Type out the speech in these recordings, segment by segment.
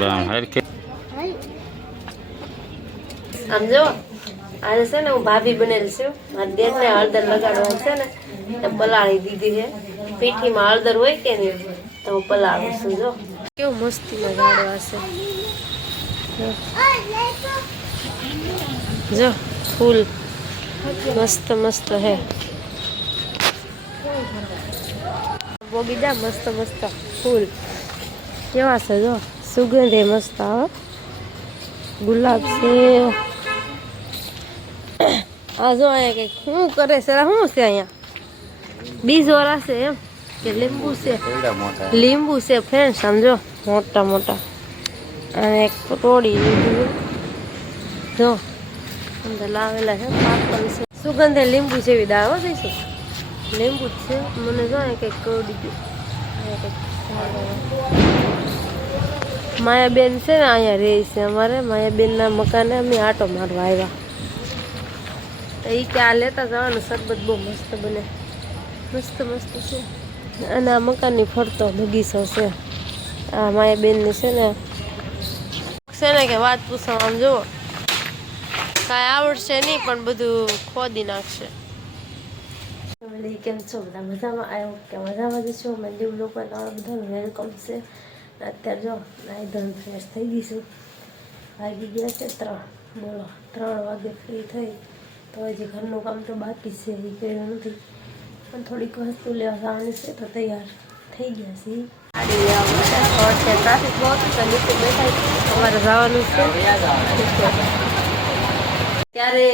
બા હરખે આમ જો આજે છે ને હું ભાભી બનેલ છું મારી બેનને હળદર લગાડવા છે ને તો પલાળી દીધી છે પીઠીમાં હળદર હોય કે નહીં તો હું પલાળું છું જો કેવું મસ્તીમાં ગાડવા છે જો. જો ફૂલ મસ્ત મસ્ત હે બોગી જા મસ્ત મસ્ત ફૂલ. કેવા છે જો? સુગંધ એ મસ્ત ગુલાબ છે. આ જો અહીંયા કંઈક શું કરે છે? શું છે અહીંયા? બીજ વાળા છે એમ કે લીંબુ છે. લીંબુ છે ફ્રેન્ડ સમજો મોટા મોટા. અને એક તોડી લીધું જો અંદર લાવેલા છે સુગંધે લીંબુ જેવી દાળ જઈશું લીંબુ જ છે મને જો અહીંયા કંઈક કવડી ગયું માયાબેન છે ને અહીંયા રહે છે અમારે માયાબેનના મકાને અમે આટો મારવા આવ્યા એ કે આ લેતા જવાનું શરબત બહુ મસ્ત બને મસ્ત મસ્ત છે અને આ મકાનની ફરતો બગીચો છે આ માયાબેનની છે ને છે ને કે વાત પૂછવા આમ જુઓ કાંઈ આવડશે નહીં પણ બધું ખોદી નાખશે ફેમિલી કેમ છો? બધા મજામાં? આવ્યો કે મજામાં જ છો. મંદિર લોકો તમારા બધા વેલકમ છે. અત્યારે જો નાઈ ધોઈને ફ્રેશ થઈ ગઈ છું. વાગી ગયા છે ત્રણ. બોલો ત્રણ વાગે ફ્રી થઈ. તો હજી ઘરનું કામ તો બાકી છે એ કર્યું નથી. પણ થોડીક વસ્તુ લેવા જવાની છે તો તૈયાર થઈ ગયા છે ગાડી લેવા માટે ટ્રાફિક બહુ હતું નીચે બેઠા છીએ. અમારે જવાનું છે. ત્યારે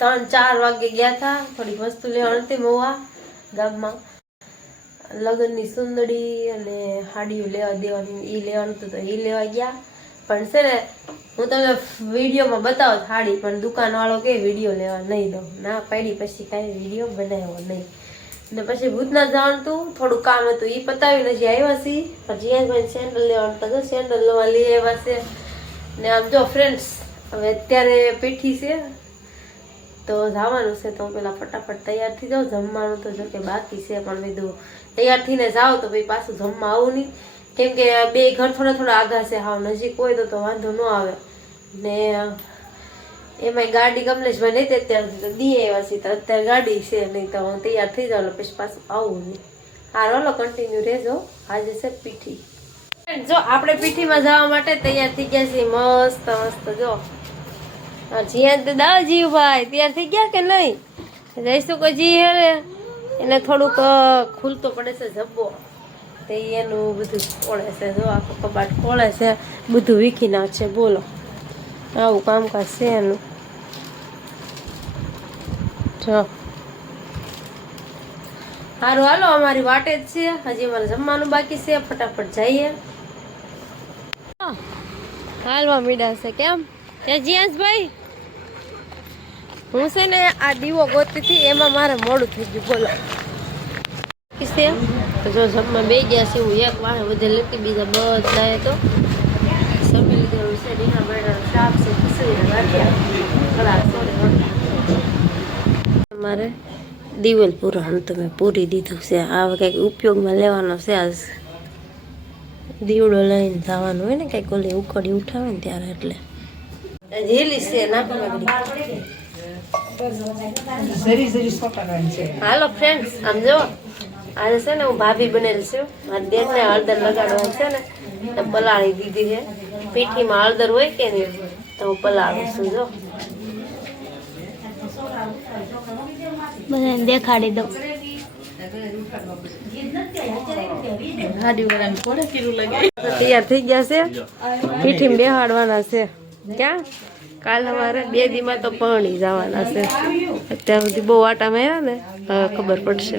ત્રણ ચાર વાગે ગયા હતા થોડીક વસ્તુ લેવાની હતી મોવા ગામમાં. લગ્નની સુંદડી અને હાડીઓ લેવા દેવાની એ લેવાનું હતું તો એ લેવા ગયા. પણ છે ને, હું તમને વિડીયોમાં બતાવો હાડી, પણ દુકાનવાળો કે વીડિયો લેવા નહીં દઉં. ના પાડી, પછી કાંઈ વીડિયો બનાવ્યો નહીં. ને પછી ભૂતના હતું થોડું કામ હતું એ પતાવીને હજી આવ્યા છીએ. પણ ભાઈ સેન્ડલ લેવાનું તો સેન્ડલ લેવા લઈ આવ્યા છે. ને આમ જો ફ્રેન્ડ્સ હવે અત્યારે પેઠી છે. તો જવાનું છે તો પેલા ફટાફટ તૈયાર થઈ જાઉં. જમવાનું તો જો કે બાકી છે, પણ કીધું તૈયાર થઈને જાઓ તો ભાઈ પાછું જમવા આવું નહીં. કેમ કે બે ઘર થોડા થોડા આઘા છે, હાવ નજીક હોય તો તો વાંધો ન આવે. ને એમાંય ગાડી કમલેશભાઈ નહીં અત્યારે, તો દી આવ્યા છે, તો અત્યારે ગાડી છે નહીં તો હું તૈયાર થઈ જાઉં પછી પાછું આવું નહીં. હા, રોલો કન્ટિન્યુ રહેજો. આજે છે પીઠી. જો, આપણે પીઠીમાં જવા માટે તૈયાર થઈ ગયા છીએ. મસ્ત મસ્ત, જો. જીયાન તો દાવ જીવભાઈ તૈયાર થઈ ગયા કે નહીં? જઈશું કોઈ જી હે એને થોડુંક ખુલતો પડે છે જબ્બો. તે એનું બધું ખોળે છે જો આખો કબાટ ખોળે છે બધું વીખી નાખશે બોલો. આવું કામકાજ છે એનું. જો સારું હાલો અમારી વાટે જ છે. હજી અમારે જમવાનું બાકી છે. ફટાફટ જઈએ. હાલવા મીડા છે કેમ? તે જીયાસભાઈ હું છે ને આ દીવો ગોતી હતી એમાં મારે મોડું થઈ ગયું બોલો. છે. તો જો જમવા બે ગયા છે હું એક વાહે વધે લખી બીજા બધા તો લીધેલું છે શાક ખીચડી મારે દિવેલ પૂરણ તો મેં પૂરી દીધું છે. આ કંઈક ઉપયોગમાં લેવાનો છે આજ દીવડો લઈને જવાનું હોય ને કંઈક ઓલી ઉકળી ઉઠાવે ને ત્યારે એટલે. ઝીલી છે હાલો ફ્રેન્ડ્સ આમ જો આજે છે ને હું ભાભી બનેલ છું. મારી બેનને હળદર લગાડવાનું છે ને તો પલાળી દીધી છે. પીઠીમાં હળદર હોય કે નહીં તો હું પલાળું છું જો બધાને દેખાડી દઉં. તૈયાર થઈ ગયા છે. પીઠીમાં બેહાડવાના છે. ક્યાં? કાલ સવારે બે દીમાં તો પાણી જવાના છે. અત્યાર સુધી બહુ આટા માર્યા ને હવે ખબર પડશે.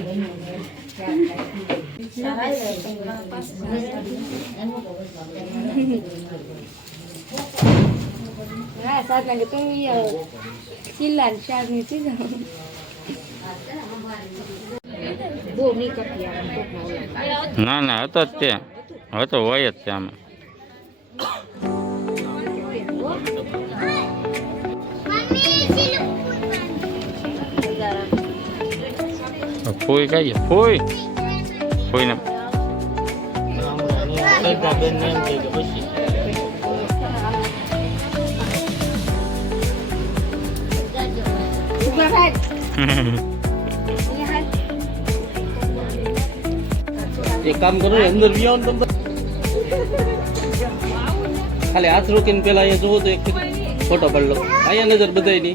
ની, ના, હતો જ ત્યાં હતો હોય જ તે ફૂઈ કહીએ ફૂઈ. ઊભા રાખ. એક કામ કરો ને અંદર બી આવો ને તમે. ખાલી હાથ રોકીને પેલા અહીંયા જોવો તો એક ફોટો પાડી અહીંયા નજર બધાયની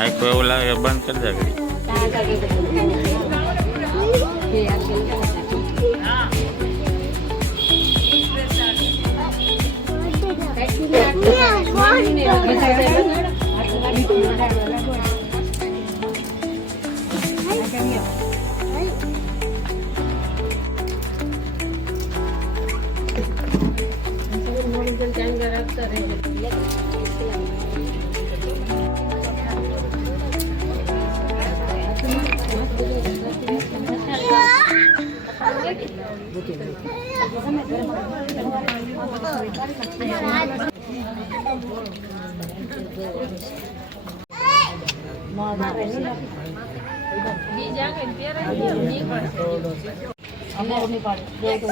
આખું એવું લાગે કે બંધ કરી દે ઘડી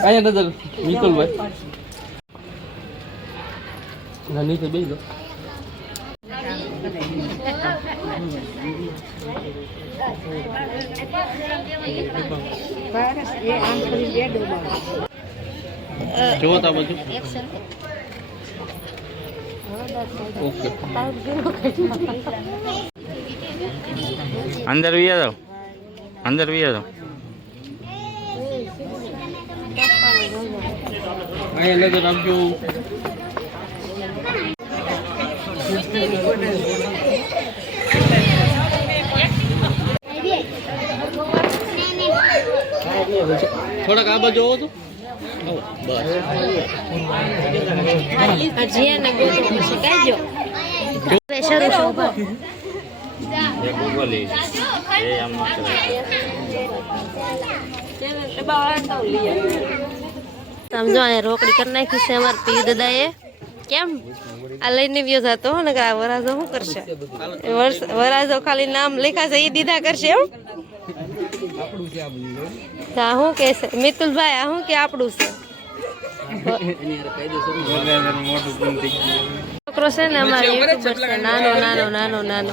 અહીંયા નજર વિપુલભાઈ ના નીચે બેસી જાઓ. જોવો તા બાજુ ઓકે. અંદર વિયા જાઓ અંદર વિયા જાઓ અહીંયા નજર આપજો થોડાક આ બાજુ તો. એ સમજો અહીંયા રોકડી કરી નાખી છે અમારા પીયુ દાદાએ. કેમ? આ લઈને વ્યો જતો ને આ વરાજો શું કરશે? એ વરાજો ખાલી નામ લેખાશે એ દીધા કરશે એમ? તો શું કે છે? મિતુલભાઈ આ શું કે આપણું છે? છોકરો છે ને અમારે યુટ્યુબર છે નાનો નાનો નાનો નાનો.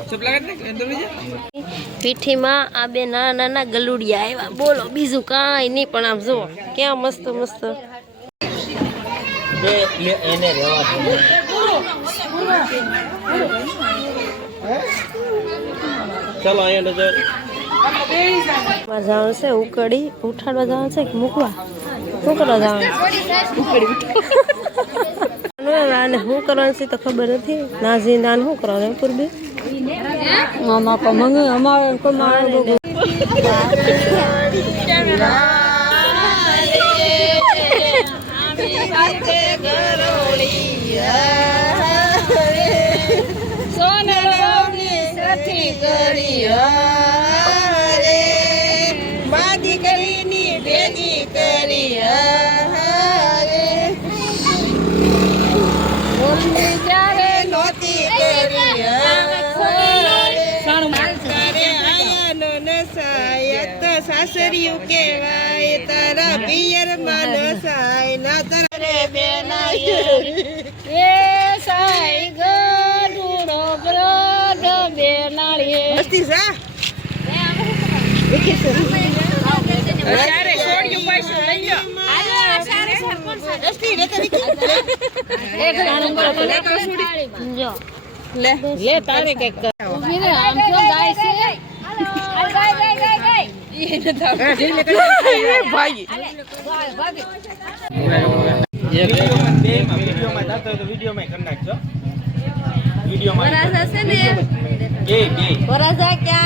પીઠીમાં આ બે નાના નાના ગલુડિયા આવ્યા. બોલો બીજું કાંઈ નહીં પણ આમ જુઓ ક્યાં મસ્ત મસ્ત. ચાલો અહીંયા નજર. જવાનું છે ઉકળી. ઉઠાડવા જવાનું છે કે મૂકવા? શું કરવા જવાનું? આને શું કરવાનું છે તો ખબર નથી. નાઝી નાન શું કરવાનું પૂરબી મામા પણ મંગે અમારે કો મારે સાસરિયું કેવાય તારા પિયરમાં નસાય ના તારે બેનાય એ સાઈ ગડુડો બ્રડ બેનાળીએ. મસ્તી સા સારે છોડ્યું પૈસું લઈ લો. દસ્તી લેતા જો લે લે તારે કંઈક માં વિડીયોમાં જતો હોય તો વિડીયોમાં કરી નાખજો વરાજા છે ને? કે કે વરાજા ક્યાં?